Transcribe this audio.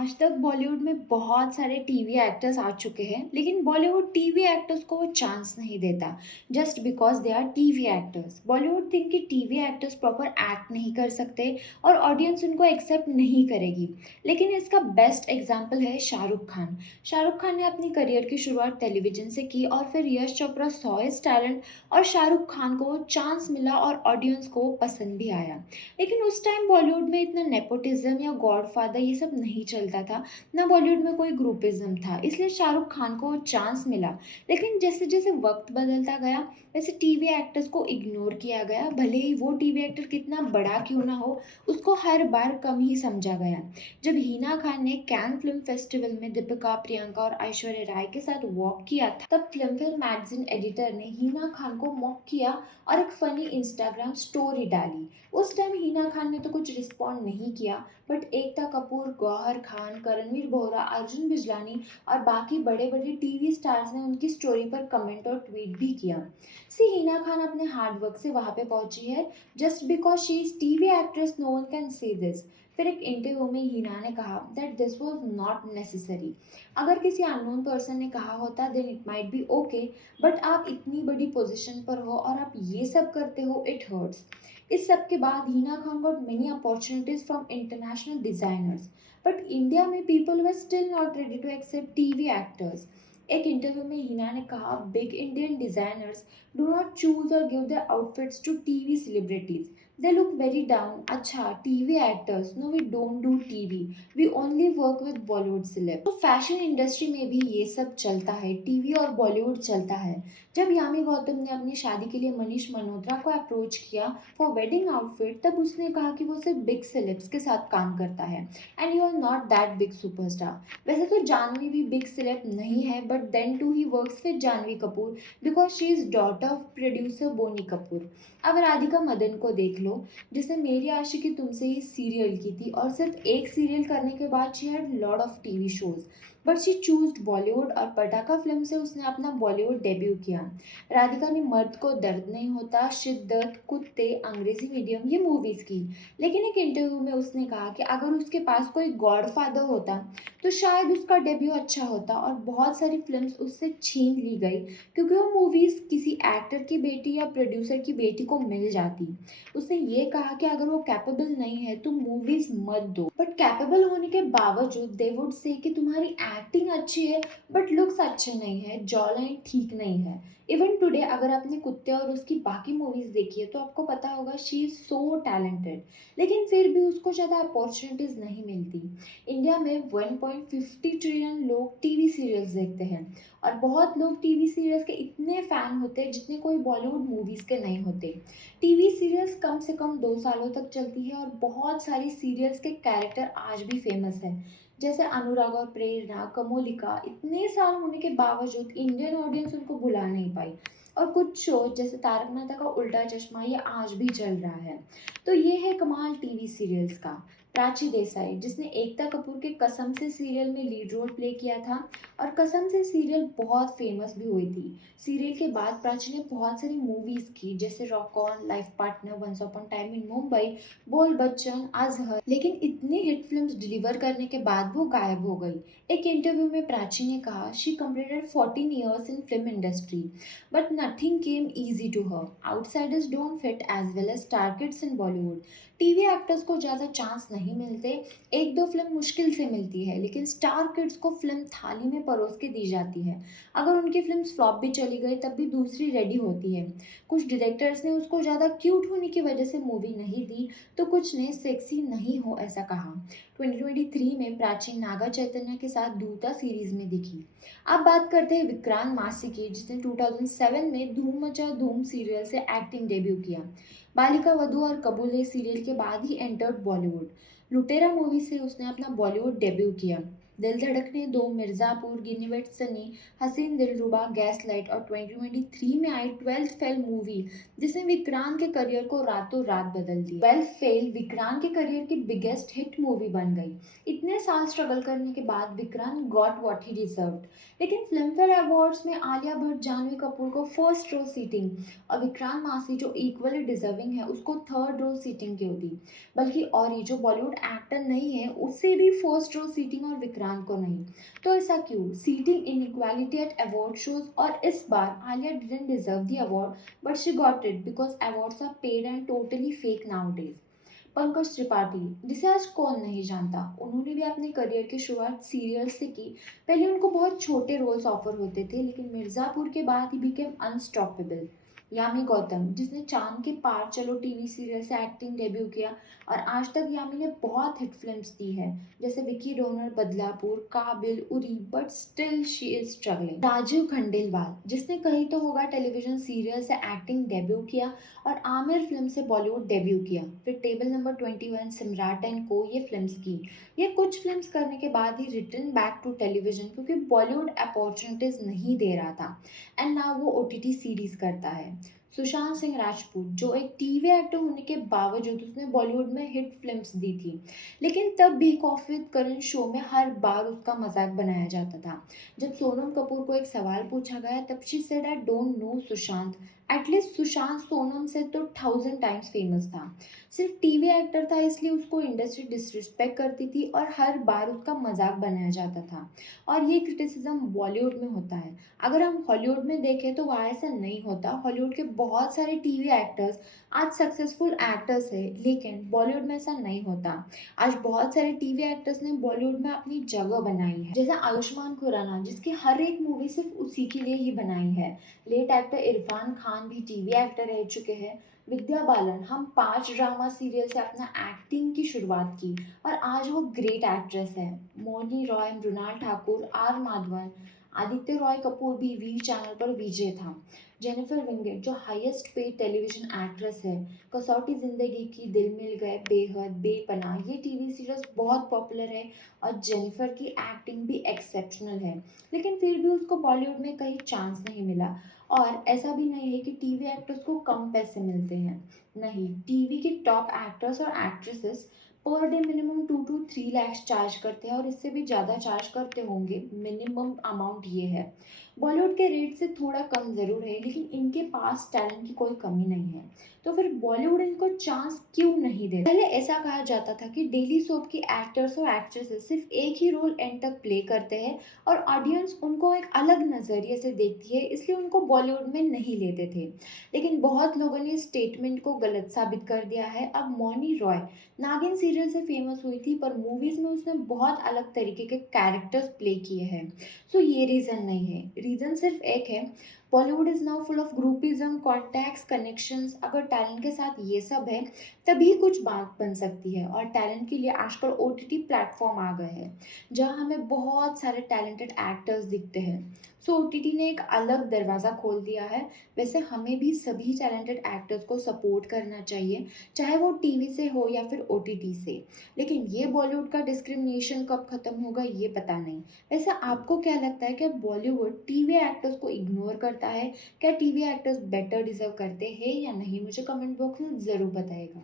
आज तक बॉलीवुड में बहुत सारे टीवी एक्टर्स आ चुके हैं, लेकिन बॉलीवुड टीवी एक्टर्स को वो चांस नहीं देता just because they are TV actors. Bollywood think कि टीवी एक्टर्स प्रॉपर एक्ट नहीं कर सकते और ऑडियंस उनको एक्सेप्ट नहीं करेगी। लेकिन इसका बेस्ट एग्जाम्पल है शाहरुख खान। शाहरुख खान ने अपनी करियर की शुरुआत टेलीविजन से की और फिर Yash Chopra saw is talent और शाहरुख खान को चांस मिला और ऑडियंस को पसंद भी आया। लेकिन उस टाइम बॉलीवुड में इतना नेपोटिज्म या गॉडफादर ये सब नहीं चलता था, ना बॉलीवुड में कोई ग्रुपिज्म था, इसलिए शाहरुख खान को चांस मिला। लेकिन जैसे जैसे वक्त बदलता गया वैसे टीवी एक्टर्स को इग्नोर किया गया, भले ही वो टीवी एक्टर कितना बड़ा क्यों ना हो, उसको हर बार कम ही समझा गया। जब हिना खान ने कैन फिल्म फेस्टिवल में दीपिका, प्रियंका और ऐश्वर्या राय के साथ वॉक किया था, तब फिल्म फेयर मैगजीन एडिटर ने हिना खान को मॉक किया और एक फनी इंस्टाग्राम स्टोरी डाली। उस टाइम हिना खान ने तो कुछ रिस्पॉन्ड नहीं किया, बट एकता कपूर, गौहर खान, करणवीर बोहरा, अर्जुन बिजलानी और बाकी बड़े बड़े टीवी स्टार्स ने उनकी स्टोरी पर कमेंट और ट्वीट भी किया। सी हिना खान अपने हार्ड वर्क से वहां पे पहुंची है, just because she is TV actress no one can say this. फिर एक इंटरव्यू में हिना ने कहा that this was not necessary. अगर किसी अननोन पर्सन ने कहा होता then it might be okay, but आप इतनी बड़ी पोजीशन पर हो और आप ये सब करते हो, इट हर्ट्स। इस सब के बाद Hina Khan got many opportunities from international designers, but India में people were still not ready to accept TV actors. एक इंटरव्यू में हिना ने कहा big Indian designers do not choose और give their outfits to TV celebrities. They look very down, अच्छा TV actors, no we don't do TV, we only work with Bollywood celeb. तो fashion industry में भी ये सब चलता है, टीवी और बॉलीवुड चलता है। जब यामी गौतम ने अपनी शादी के लिए मनीष मल्होत्रा को अप्रोच किया फॉर वेडिंग आउटफिट, तब उसने कहा कि वो सिर्फ बिग सेलेब्स के साथ काम करता है and you are not that big superstar. वैसे तो जानवी भी बिग सेलेब नहीं है, but then too he works with Janhvi Kapoor because she is daughter of producer Boney Kapoor. अब राधिका मदन को देख लो, जिसने मेरी आशिकी तुमसे ही सीरियल की थी और सिर्फ एक सीरियल करने के बाद she had lot of TV shows, but she choose Bollywood और पटाखा फिल्म से उसने अपना बॉलीवुड डेब्यू किया। राधिका ने मर्द को दर्द नहीं होता, शिद्दत, कुत्ते, अंग्रेजी मीडियम ये मूवीज की। लेकिन एक इंटरव्यू में उसने कहा कि अगर उसके पास कोई गॉडफादर होता तो शायद उसका डेब्यू अच्छा होता, और बहुत सारी फिल्म्स उससे छीन ली गई क्योंकि वो मूवीज किसी एक्टर की बेटी या प्रोड्यूसर की बेटी को मिल जाती। उसने ये कहा कि अगर वो कैपेबल नहीं है तो मूवीज मत दो, बट कैपेबल होने के बावजूद दे वुड से कि तुम्हारी एक्टिंग अच्छी है बट लुक्स अच्छे नहीं है, जॉ लाइन ठीक नहीं है। इवन टुडे अगर आपने कुत्ते और उसकी बाकी मूवीज देखी है तो आपको पता होगा शी इज सो टैलेंटेड, लेकिन फिर भी उसको ज़्यादा अपॉर्चुनिटीज नहीं मिलती। इंडिया में 1.50 ट्रिलियन लोग टीवी सीरियल्स देखते हैं और बहुत लोग टीवी सीरियल्स के इतने फैन होते हैं जितने कोई बॉलीवुड मूवीज के नहीं होते। टीवी सीरियल्स कम से कम 2 सालों तक चलती है और बहुत सारी सीरियल्स के कैरेक्टर आज भी फेमस है, जैसे अनुराग और प्रेरणा, कमोलिका। इतने साल होने के बावजूद इंडियन ऑडियंस उनको भुला नहीं पाई। और कुछ शो जैसे तारक मेहता का उल्टा चश्मा ये आज भी चल रहा है। तो ये है कमाल टीवी सीरियल्स का। प्राची देसाई, जिसने एकता कपूर के कसम से सीरियल में लीड रोल प्ले किया था और कसम से सीरियल बहुत फेमस भी हुई थी। सीरियल के बाद प्राची ने बहुत सारी मूवीज की जैसे rock on, life partner, once upon time in Mumbai, Bol Bachchan, Azhar. लेकिन इतनी हिट फिल्म्स डिलीवर करने के बाद वो गायब हो गई। एक इंटरव्यू में प्राची ने कहा she completed 14 years in film industry but nothing came easy to her. Outsiders don't fit as well as star kids in Bollywood. TV actors को ज़्यादा चांस नहीं मिलते, एक दो फिल्म मुश्किल से मिलती है, लेकिन स्टार किड्स को फिल्म थाली में परोस के दी जाती है। अगर उनकी फिल्म फ्लॉप भी चली गई तब भी दूसरी रेडी होती है। कुछ डायरेक्टर्स ने उसको ज़्यादा क्यूट होने की वजह से मूवी नहीं दी, तो कुछ ने सेक्सी नहीं हो ऐसा कहा। 2023 में प्राची नागा चैतन्य के साथ दूता सीरीज में दिखी। अब बात करते हैं विक्रांत मासी की, जिसने 2007 में धूम मचा धूम सीरियल से एक्टिंग डेब्यू किया। बालिका वधू और कबूले सीरियल के बाद ही एंटर्ड बॉलीवुड। लुटेरा मूवी से उसने अपना बॉलीवुड डेब्यू किया। दिल धड़कने दो, मिर्ज़ापुर, गिनीवेट सनी, हसीन दिलरुबा, गैसलाइट और 2023 में आई ट्वेल्थ फेल मूवी जिसने विक्रांत के करियर को रातों रात बदल दिया। ट्वेल्थ फेल विक्रांत के करियर की बिगेस्ट हिट मूवी बन गई। इतने साल स्ट्रगल करने के बाद Vikrant got what he deserved. लेकिन फिल्म फेयर अवार्ड्स में आलिया भट्ट जानवी कपूर को फर्स्ट रो सीटिंग और विक्रांत मासी जो इक्वली डिजर्विंग है उसको थर्ड रो सीटिंग क्यों दी। बल्कि और ये जो बॉलीवुड एक्टर नहीं है उससे भी फर्स्ट रो सीटिंग और विक्रांत को नहीं। तो ऐसा क्यों? Seating inequality at award shows, और इस बार Alia didn't deserve the award but she got it because awards are paid and totally fake nowadays. Pankaj Tripathi, जिसे आज कौन नहीं जानता, उन्होंने भी अपने करियर की शुरुआत सीरियल से की। पहले उनको बहुत छोटे रोल्स ऑफर होते थे लेकिन मिर्ज़ापुर के बाद he became unstoppable. Yami Gautam, जिसने चांद के पार चलो टीवी सीरियल से एक्टिंग डेब्यू किया और आज तक यामी ने बहुत हिट फिल्म्स दी है जैसे Vicky Donor, Badlapur, Kaabil, Uri, but still she is struggling. Rajeev Khandelwal, जिसने कहीं तो होगा टेलीविजन सीरियल से एक्टिंग डेब्यू किया और आमिर फिल्म से बॉलीवुड डेब्यू किया, फिर टेबल नंबर 21, सम्राट एंड को ये फिल्म्स की। ये कुछ फिल्म्स करने के बाद ही रिटर्न बैक टू टेलीविजन क्योंकि बॉलीवुड अपॉर्चुनिटीज नहीं दे रहा था एंड नाउ वो ओटीटी सीरीज करता है। सुशांत सिंह राजपूत, जो एक टीवी एक्टर होने के बावजूद उसने बॉलीवुड में हिट फिल्म्स दी थी लेकिन तब भी कॉफी विद करण शो में हर बार उसका मजाक बनाया जाता था। जब सोनम कपूर को एक सवाल पूछा गया तब she said I don't know Sushant. At least Sushant Sonam से तो 1000 टाइम्स फेमस था। सिर्फ टीवी एक्टर था इसलिए उसको इंडस्ट्री डिसरिस्पेक्ट करती थी और हर बार उसका मजाक बनाया जाता था। और ये क्रिटिसिज्म बॉलीवुड में होता है। अगर हम हॉलीवुड में देखें तो वहाँ ऐसा नहीं होता। हॉलीवुड के बहुत सारे टीवी एक्टर्स आज सक्सेसफुल एक्टर्स है लेकिन बॉलीवुड में ऐसा नहीं होता। आज बहुत सारे टीवी एक्टर्स ने बॉलीवुड में अपनी जगह बनाई है, जैसे आयुष्मान खुराना जिसकी हर एक मूवी सिर्फ उसी के लिए ही बनाई है। लेट एक्टर इरफान खान भी टीवी एक्टर रह चुके हैं। विद्या बालन, हम 5 ड्रामा सीरियल से अपना एक्टिंग की शुरुआत की और आज वो ग्रेट एक्ट्रेस है। मौनी रॉय, मृणाल ठाकुर, आर माधवन, आदित्य रॉय कपूर भी वी चैनल पर विजय था। जेनिफर विंगेट जो हाईएस्ट पेड टेलीविजन एक्ट्रेस है। कसौटी जिंदगी की, दिल मिल गए, बेहद, बेपनाह, ये टीवी सीरियल्स बहुत पॉपुलर है और जेनिफर की एक्टिंग भी एक्सेप्शनल है। लेकिन फिर भी उसको बॉलीवुड में कहीं चांस नहीं मिला। और ऐसा भी नहीं है कि टीवी एक्टर्स को कम पैसे मिलते हैं। नहीं, टीवी के टॉप एक्टर्स और actresses per day minimum 2 to 3 lakhs charge करते हैं और इससे भी ज़्यादा चार्ज करते होंगे। मिनिमम अमाउंट ये है। बॉलीवुड के रेट से थोड़ा कम ज़रूर है लेकिन इनके पास टैलेंट की कोई कमी नहीं है। तो फिर बॉलीवुड इनको चांस क्यों नहीं देता? पहले ऐसा कहा जाता था कि डेली सोप की एक्टर्स और एक्ट्रेसेस सिर्फ एक ही रोल एंड तक प्ले करते हैं और ऑडियंस उनको एक अलग नज़रिए से देखती है इसलिए उनको बॉलीवुड में नहीं लेते थे। लेकिन बहुत लोगों ने इस स्टेटमेंट को गलत साबित कर दिया है। अब मौनी रॉय नागिन सीरियल से फेमस हुई थी पर मूवीज़ में उसने बहुत अलग तरीके के कैरेक्टर्स प्ले किए हैं। सो ये रीज़न नहीं है। रीज़न सिर्फ एक है, Bollywood is now full of groupism, contacts, connections. अगर टैलेंट के साथ ये सब है तभी कुछ बात बन सकती है और टैलेंट के लिए आजकल ओटीटी प्लेटफॉर्म आ गए हैं जहाँ हमें बहुत सारे टैलेंटेड एक्टर्स दिखते हैं। सो ओटीटी ने एक अलग दरवाज़ा खोल दिया है। वैसे हमें भी सभी टैलेंटेड एक्टर्स को सपोर्ट करना चाहिए, चाहे वो टीवी से हो या फिर ओटीटी से। लेकिन ये बॉलीवुड का डिस्क्रिमिनेशन कब खत्म होगा ये पता नहीं। वैसे आपको क्या लगता है कि बॉलीवुड टीवी एक्टर्स को इग्नोर करता है? क्या टीवी एक्टर्स बेटर डिजर्व करते हैं या नहीं? मुझे कमेंट बॉक्स में ज़रूर बताइएगा।